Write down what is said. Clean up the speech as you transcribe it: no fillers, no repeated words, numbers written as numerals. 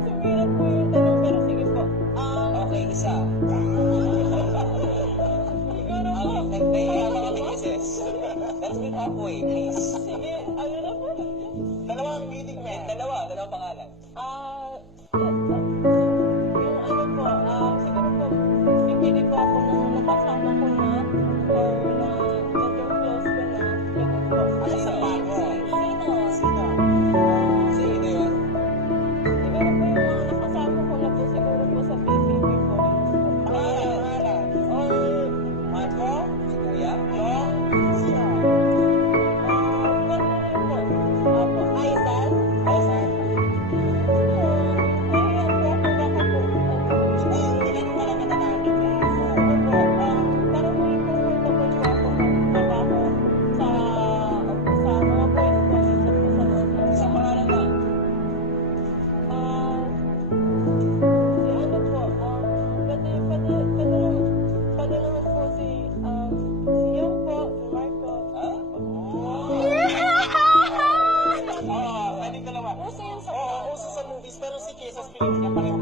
Sumira po yung tanong, pero sige po. Okay, isa. Siguro po. Nagtahiya ka kami, Mrs. Let's meet halfway, please. Sige, ano na po? Dalawang meeting na. Dalawang pangalan. Yung ano po, siguro po, pipili po ako ng nakasama ko na or na naging close ko na. Ganun po. Ano sa bago? Sino? Sino yun? Siguro po yung mga nakasama ko na po, siguro po sa PCB po. Pangalan. Or, Marco? Si Kuya? Long? Sino? pwede rin po. Apo, Aizal? Aizal? Nahiyan po ako, baka po. Hindi ka pala katanamin niya. Parang may comfortable po ako magtrabaho sa mga boys ko dito po sa loob ng Isang pangalan lang. si ano po, pwede naman po si Yang po, si Marco. Pwedeng dalawa. Uso yun sa Oo, uso sa movies, pero si Kesa Spirit niya parang